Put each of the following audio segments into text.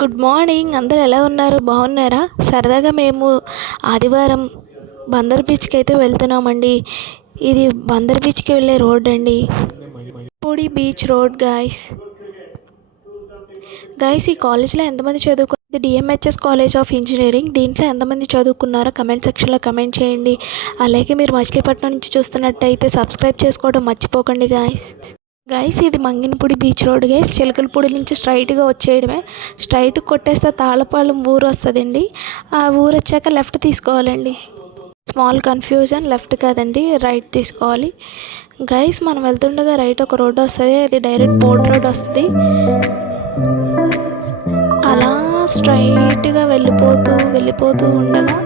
Good morning అందరు ఎలా ఉన్నారు? బాగున్నారా? సరదాగా మేము ఆదివారం బందర్ బీచ్కి అయితే వెళ్తున్నామండి. ఇది బందర్ బీచ్కి వెళ్ళే రోడ్ అండి. పొడి బీచ్ రోడ్ గాయస్ గాయస్ ఈ కాలేజ్లో ఎంతమంది చదువుకున్నది డిఎంహెచ్ఎస్ కాలేజ్ ఆఫ్ ఇంజనీరింగ్ దీంట్లో ఎంతమంది చదువుకున్నారో కమెంట్ సెక్షన్లో కమెంట్ చేయండి. అలాగే మీరు మచిలీపట్నం నుంచి చూస్తున్నట్టయితే సబ్స్క్రైబ్ చేసుకోవడం మర్చిపోకండి గాయస్ గైస్ ఇది Manginapudi beach road guys Chilakalapudi నుంచి స్ట్రైట్గా వచ్చేయడమే. స్ట్రైట్ కొట్టేస్తే తాళపాలెం ఊరు వస్తుందండి. ఆ ఊరు వచ్చాక లెఫ్ట్ తీసుకోవాలండి. స్మాల్ కన్ఫ్యూజన్ లెఫ్ట్ కాదండి రైట్ తీసుకోవాలి. గైస్ మనం వెళ్తుండగా రైట్ ఒక రోడ్ వస్తుంది అది డైరెక్ట్ పోర్ట్ రోడ్ వస్తుంది. అలా స్ట్రైట్గా వెళ్ళిపోతూ వెళ్ళిపోతూ ఉండగా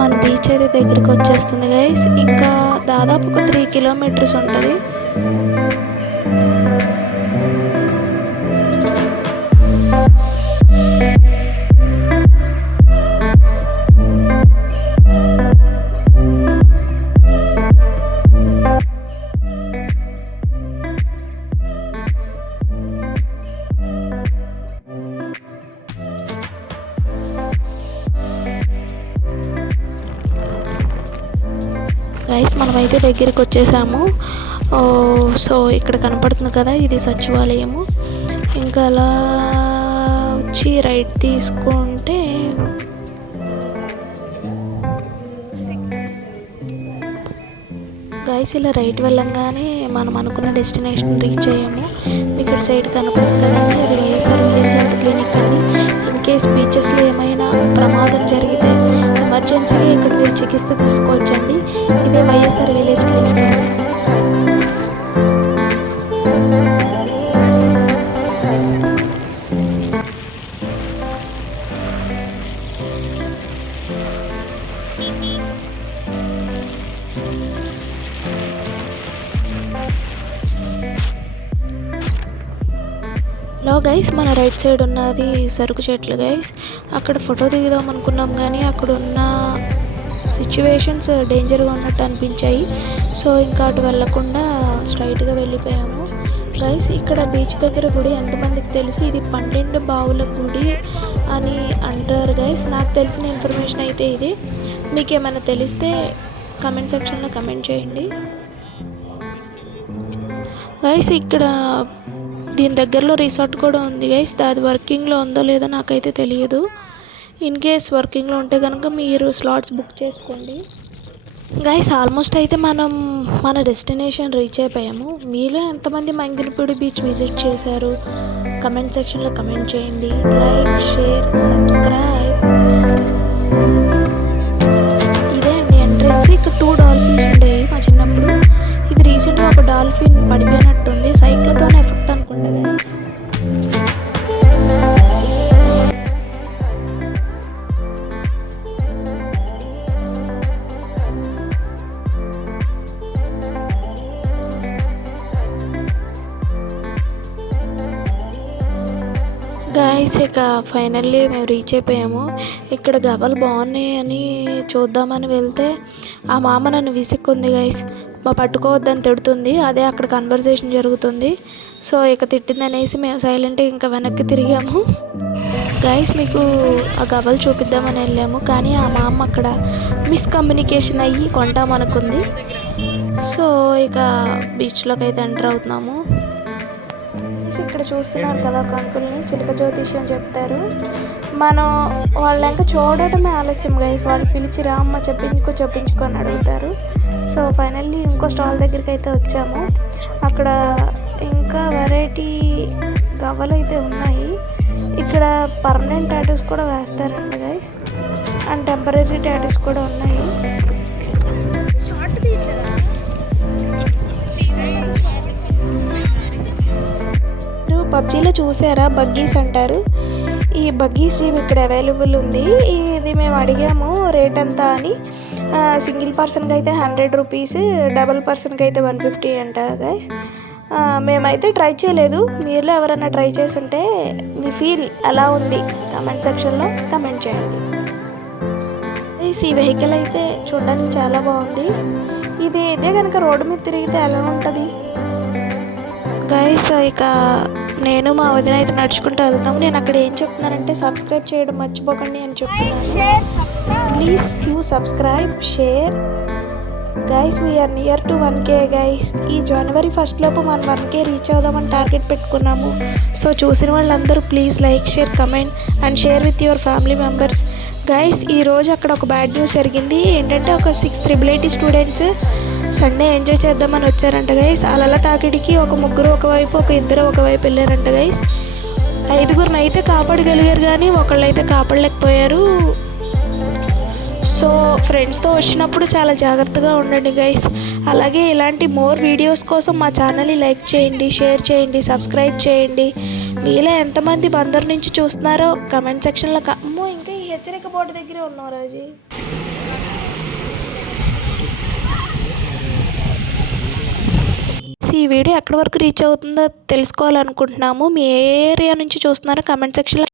మన బీచ్ అయితే దగ్గరికి వచ్చేస్తుంది గైస్ ఇంకా దాదాపు ఒక త్రీ కిలోమీటర్స్ ఉంటుంది. గైస్ మనమైతే దగ్గరికి వచ్చేసాము ఓ, సో ఇక్కడ కనపడుతుంది కదా ఇది సచివాలయము. ఇంకా అలా వచ్చి రైట్ తీసుకుంటే గైస్ ఇలా రైట్ వెళ్ళంగానే మనం అనుకున్న డెస్టినేషన్ రీచ్ అయ్యాము. మీకు ఇటు సైడ్ కనపడదు అది విలేజ్ హెల్త్ క్లినిక్ అండి ఇన్ కేస్ బీచెస్లో ఏమైనా ప్రమాదం జరిగితే ఎమర్జెన్సీగా ఇక్కడ మీరు చికిత్స తీసుకోవచ్చండి. ఇదే వైఎస్ఆర్ విలేజ్ క్లినిక్ గైస్ మన రైట్ సైడ్ ఉన్నది సరుకు చెట్లు గైస్ అక్కడ ఫోటో దిగుదాం అనుకున్నాం కానీ అక్కడ ఉన్న సిచ్యువేషన్స్ డేంజర్గా ఉన్నట్టు అనిపించాయి. సో ఇంకా అటు వెళ్ళకుండా స్ట్రైట్గా వెళ్ళిపోయాము. గైస్ ఇక్కడ బీచ్ దగ్గర గుడి ఎంతమందికి తెలుసు? ఇది పన్నెండు బావుల గుడి అని అంటారు గైస్ నాకు తెలిసిన ఇన్ఫర్మేషన్ అయితే ఇది. మీకు ఏమైనా తెలిస్తే కమెంట్ సెక్షన్లో కమెంట్ చేయండి. గైస్ ఇక్కడ దీని దగ్గరలో రిసార్ట్ కూడా ఉంది గైస్ అది వర్కింగ్లో ఉందో లేదో నాకైతే తెలియదు. ఇన్ కేస్ వర్కింగ్లో ఉంటే కనుక మీరు స్లాట్స్ బుక్ చేసుకోండి. గైస్ ఆల్మోస్ట్ అయితే మనం మన డెస్టినేషన్ రీచ్ అయిపోయాము. మీలో ఎంతమంది మంగినపూడి బీచ్ విజిట్ చేశారు? కమెంట్ సెక్షన్లో కమెంట్ చేయండి. లైక్ షేర్ సబ్స్క్రైబ్ ఇదే అండి ఎంట్రెన్స్ ఇక్కడ టూ డాల్ఫిన్స్ ఉండేవి మా చిన్నప్పుడు. ఇది రీసెంట్గా ఒక డాల్ఫిన్ పడిపోయినట్టుంది. సైకిల్తోనే గాయస్ ఇక ఫైనల్లీ మేము రీచ్ అయిపోయాము. ఇక్కడ గవ్వలు బాగున్నాయి అని చూద్దామని వెళ్తే ఆ మామ నన్ను విసుక్కుంది గైస్ మా పట్టుకోవద్దని తిడుతుంది. అదే అక్కడ కన్వర్జేషన్ జరుగుతుంది. సో ఇక తిట్టింది అనేసి మేము సైలెంట్గా ఇంకా వెనక్కి తిరిగాము. గైస్ మీకు ఆ గవ్వలు చూపిద్దామని వెళ్ళాము. కానీ ఆ మామ అక్కడ మిస్కమ్యూనికేషన్ అయ్యి కొంటామనుకుంది. సో ఇక బీచ్లోకి అయితే ఎంటర్ అవుతున్నాము. గైస్ ఇక్కడ చూస్తున్నారు కదా ఒక అంకుల్ని చిలక అని చెప్తారు. మనం వాళ్ళు ఇంకా చూడటమే ఆలస్యం గైస్ వాళ్ళు పిలిచి రామ్మ చెప్పించుకో చెప్పించుకో అని అడుగుతారు. సో ఫైనల్లీ ఇంకో స్టాల్ దగ్గరికి అయితే వచ్చాము. అక్కడ ఇంకా వెరైటీ గవ్వలు అయితే ఉన్నాయి. ఇక్కడ పర్మనెంట్ టాటూస్ కూడా వేస్తారండి గైస్ అండ్ టెంపరీ టాటూస్ కూడా ఉన్నాయి. పబ్జీలో చూసారా? బగ్గీస్ అంటారు. ఈ బగ్గీస్ జిమ్ ఇక్కడ అవైలబుల్ ఉంది. ఇది మేము అడిగాము రేట్ ఎంత? అని. సింగిల్ పర్సన్కి అయితే హండ్రెడ్ రూపీస్ డబల్ పర్సన్కి అయితే వన్ ఫిఫ్టీ అంట గైస్ మేమైతే ట్రై చేయలేదు. మీరులో ఎవరైనా ట్రై చేసి ఉంటే మీ ఫీల్ ఎలా ఉంది? కమెంట్ సెక్షన్లో కమెంట్ చేయండి. ఈ వెహికల్ అయితే చూడడానికి చాలా బాగుంది. ఇది ఇదే కనుక రోడ్డు మీద తిరిగితే ఎలా ఉంటుంది? గైస్ ఇక నేను మా వదిన అయితే నడుచుకుంటూ వెళ్తాము నేను అక్కడ ఏం చెప్తున్నానంటే సబ్స్క్రైబ్ చేయడం మర్చిపోకండి అని చెప్తున్నాను. Please you subscribe share guys we are near to one K guys ఈ జనవరి ఫస్ట్ లోపు మనం వన్ కే రీచ్ అవుదామని టార్గెట్ పెట్టుకున్నాము. సో చూసిన వాళ్ళందరూ please like share comment and share with your family members guys ఈ రోజు అక్కడ ఒక బ్యాడ్ న్యూస్ జరిగింది. ఏంటంటే ఒక six triple eighty students Sunday enjoy చేద్దామని వచ్చారంట గైస్ అలల తాకిడికి ఒక ముగ్గురు ఒకవైపు ఒక ఇద్దరు ఒకవైపు వెళ్ళారంట గైస్ ఐదుగురిని అయితే కాపాడగలిగారు కానీ ఒకళ్ళైతే కాపాడలేకపోయారు. సో ఫ్రెండ్స్తో వచ్చినప్పుడు చాలా జాగ్రత్తగా ఉండండి గైస్ అలాగే ఇలాంటి మోర్ వీడియోస్ కోసం మా ఛానల్ని లైక్ చేయండి షేర్ చేయండి సబ్స్క్రైబ్ చేయండి. మీలో ఎంతమంది బందర్ నుంచి చూస్తున్నారో కమెంట్ సెక్షన్లో అమ్మో ఇంకా ఈ హెచ్చరిక బోర్డు దగ్గరే ఉన్నావు రాజీ. ఈ వీడియో ఎక్కడి వరకు రీచ్ అవుతుందో తెలుసుకోవాలనుకుంటున్నాము. మీ ఏ ఏరియా నుంచి చూస్తున్నారో కమెంట్ సెక్షన్లో